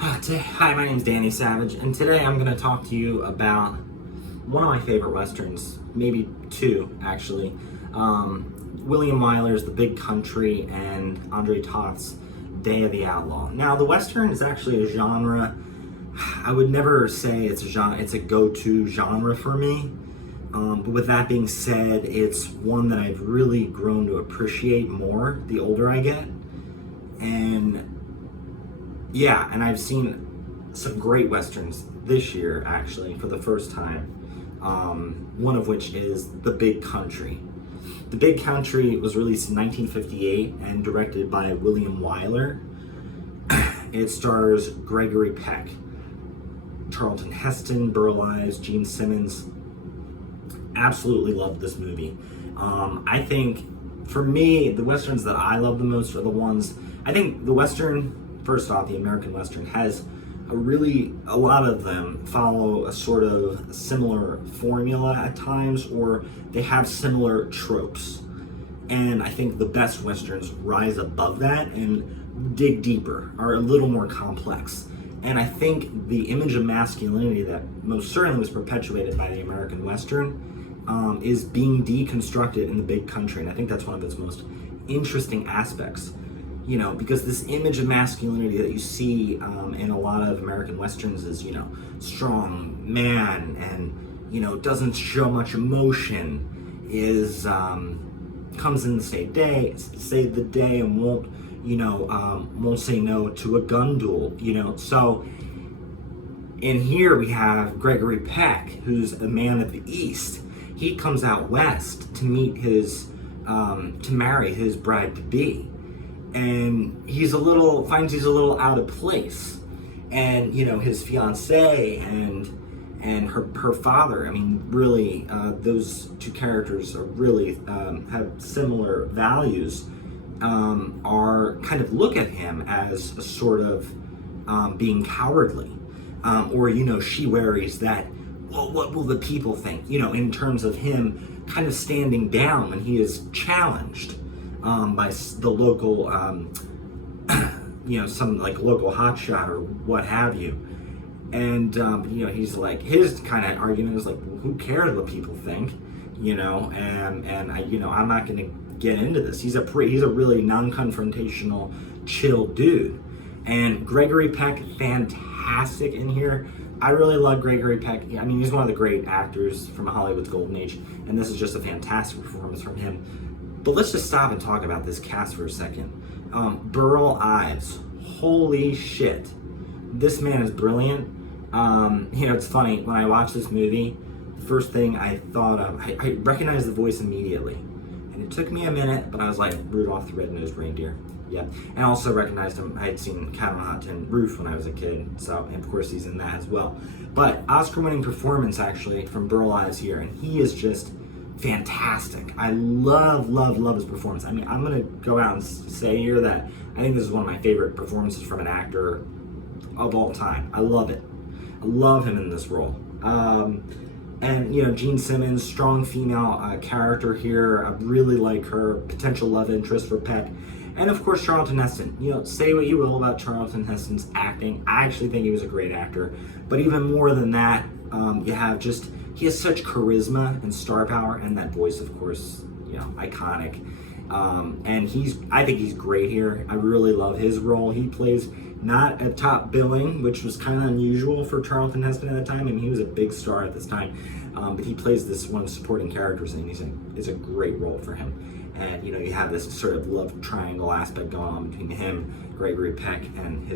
Hi, my name's Danny Savage, and today I'm going to talk to you about one of my favorite westerns, maybe two actually. William Wyler's The Big Country and Andre Toth's Day of the Outlaw. Now, the western is actually a genre. I would never say it's a genre. It's a go-to genre for me. But with that being said, it's one that I've really grown to appreciate more the older I get. And yeah, and I've seen some great westerns this year, actually, for the first time. One of which is The Big Country. The Big Country was released in 1958 and directed by William Wyler. It stars Gregory Peck, Charlton Heston, Burl Ives, Gene Simmons. Absolutely loved this movie. I think, for me, the westerns that I love the most are the ones, I think the western, first off, the American Western has a lot of them follow a sort of similar formula at times, or they have similar tropes. And I think the best Westerns rise above that and dig deeper, are a little more complex. And I think the image of masculinity that most certainly was perpetuated by the American Western is being deconstructed in The Big Country. And I think that's one of its most interesting aspects. You know, because this image of masculinity that you see in a lot of American Westerns is, strong man and, doesn't show much emotion, is, comes in to save the day and won't say no to a gun duel, So in here we have Gregory Peck, who's a man of the East. He comes out west to meet to marry his bride-to-be. And finds he's a little out of place, and his fiance and her father. I mean, really, those two characters are really have similar values. Are kind of look at him as a sort of being cowardly, or she worries that, well, what will the people think? In terms of him kind of standing down when he is challenged. By the local, some like local hotshot or what have you. And, he's like, his kind of argument is like, well, who cares what people think, and I'm not going to get into this. He's a really non-confrontational, chill dude. And Gregory Peck, fantastic in here. I really love Gregory Peck. I mean, he's one of the great actors from Hollywood's golden age, and this is just a fantastic performance from him. But let's just stop and talk about this cast for a second. Burl Ives, holy shit. This man is brilliant. It's funny, when I watched this movie, the first thing I thought of, I recognized the voice immediately. And it took me a minute, but I was like, Rudolph the Red-Nosed Reindeer. Yeah, and I also recognized him. I had seen Cat on a Hot Tin Roof when I was a kid, so, and of course he's in that as well. But Oscar-winning performance, actually, from Burl Ives here, and he is just fantastic. I love his performance. I mean, I'm gonna go out and say here that I think this is one of my favorite performances from an actor of all time. I love it. I love him in this role. And Gene Simmons, strong female character here. I really like her, potential love interest for Peck. And of course, Charlton Heston. Say what you will about Charlton Heston's acting. I actually think he was a great actor. But even more than that, he has such charisma and star power, and that voice, of course, iconic. And I think he's great here. I really love his role. He plays not at top billing, which was kind of unusual for Charlton Heston at the time. I mean, he was a big star at this time. But he plays this one supporting characters, and it's a great role for him. And, you have this sort of love triangle aspect going on between him, Gregory Peck, and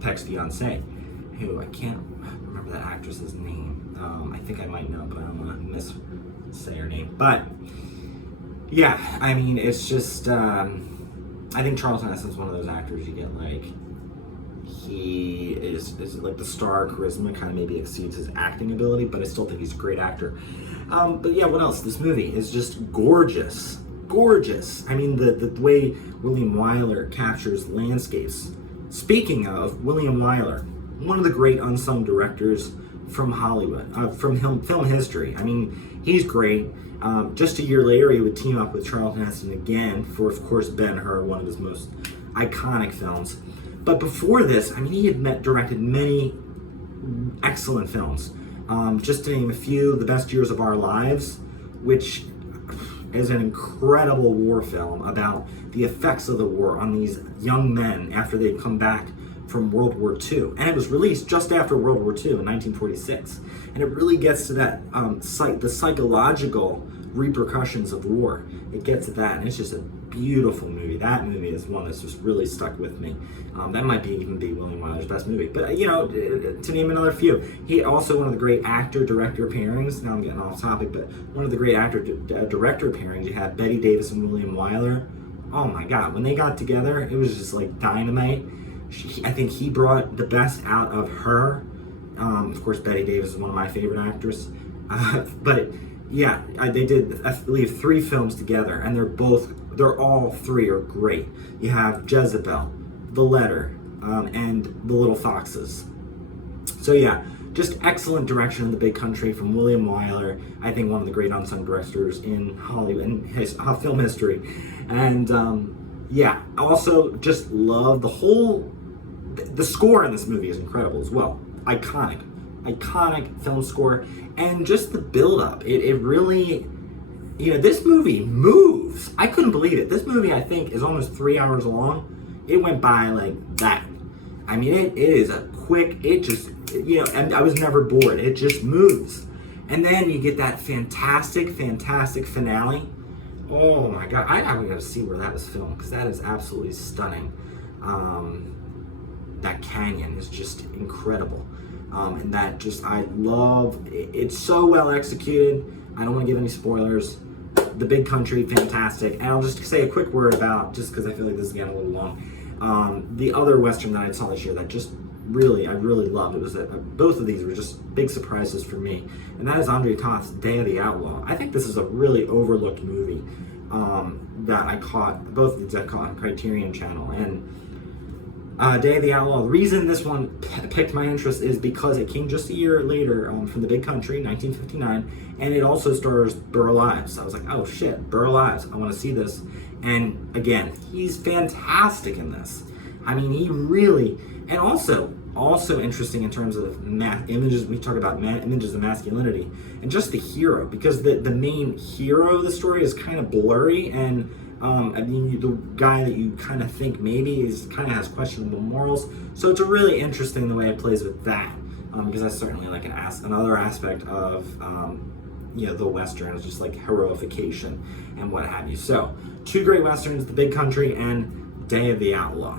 Peck's fiancée, who I can't remember that actress's name. I think I might know, but I don't want to say her name. But yeah, I mean, it's just, I think Charlton Heston's one of those actors you get like, he is like the star charisma kind of maybe exceeds his acting ability, but I still think he's a great actor. But yeah, what else? This movie is just gorgeous. I mean, the way William Wyler captures landscapes. Speaking of William Wyler, one of the great unsung directors from Hollywood, from film history. I mean, he's great. Just a year later, he would team up with Charlton Heston again for, of course, Ben-Hur, one of his most iconic films. But before this, I mean, he had directed many excellent films. Just to name a few, The Best Years of Our Lives, which is an incredible war film about the effects of the war on these young men after they'd come back from World War II. And it was released just after World War II in 1946. And it really gets to that, the psychological repercussions of war. It gets to that, and it's just a beautiful movie. That movie is one that's just really stuck with me. That might even be William Wyler's best movie. But, to name another few, he also one of the great actor-director pairings. Now I'm getting off topic, but one of the great actor-director pairings, you had Bette Davis and William Wyler. Oh my God, when they got together, it was just like dynamite. I think he brought the best out of her. Of course, Bette Davis is one of my favorite actors. But yeah, they did, I believe, 3 films together, and they're all 3 are great. You have Jezebel, The Letter, and The Little Foxes. So yeah, just excellent direction in The Big Country from William Wyler. I think one of the great unsung directors in Hollywood, in film history. And yeah, I also just love the score in this movie is incredible as well. Iconic film score, and just the build-up. It really, this movie moves. I couldn't believe it. This movie, I think, is almost 3 hours long. It went by like that. I mean, it is a quick, and I was never bored. It just moves. And then you get that fantastic finale. Oh my God, I gotta see where that was filmed, because that is absolutely stunning. That canyon is just incredible. And that just, I love, it's so well executed. I don't want to give any spoilers. The Big Country, fantastic. And I'll just say a quick word about, just because I feel like this is getting a little long, the other Western that I saw this year that just I really loved. It was both of these were just big surprises for me. And that is Andre Toth's Day of the Outlaw. I think this is a really overlooked movie that I caught, both of these I caught on Criterion Channel. And Day of the Outlaw, the reason this one piqued my interest is because it came just a year later from The Big Country, 1959, and it also stars Burl Ives. I was like, oh shit, Burl Ives, I want to see this. And again, he's fantastic in this. I mean, he really, and also interesting in terms of images, we talk about images of masculinity, and just the hero, because the main hero of the story is kind of blurry, and I mean, the guy that you kind of think maybe has questionable morals. So it's really interesting the way it plays with that, because that's certainly like another aspect of the Western is just like heroification and what have you. So 2 great Westerns, The Big Country and Day of the Outlaw.